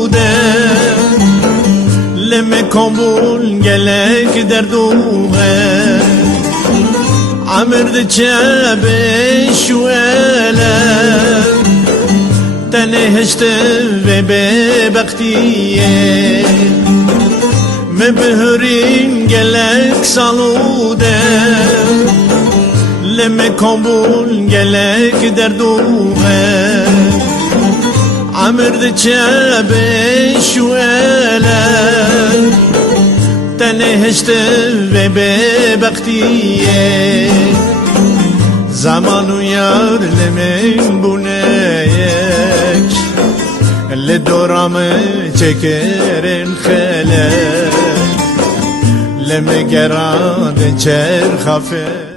سالوده لم کامبول گلک در دوغه عمرد چه بشوله تنهشت و ببختیه مبهرین گلک سالوده لم کامبول گلک در دوغه عمرد چه بشوله تنهشت و ببختیه زمان و یار لمن بونه یک لدورام چکرن خله لمگران چر خفه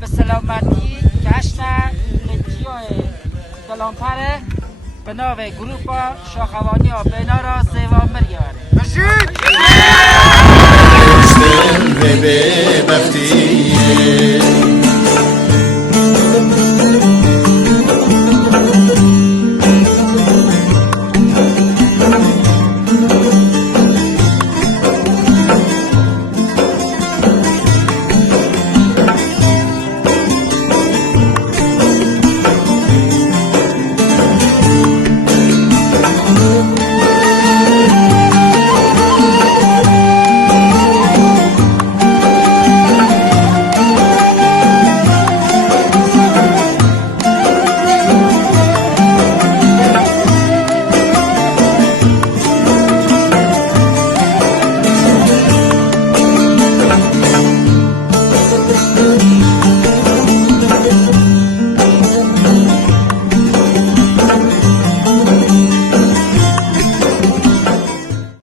به سلامتی جشن دلانپره به نام گروپ شاخوانی ها بینا را سیوان بریاره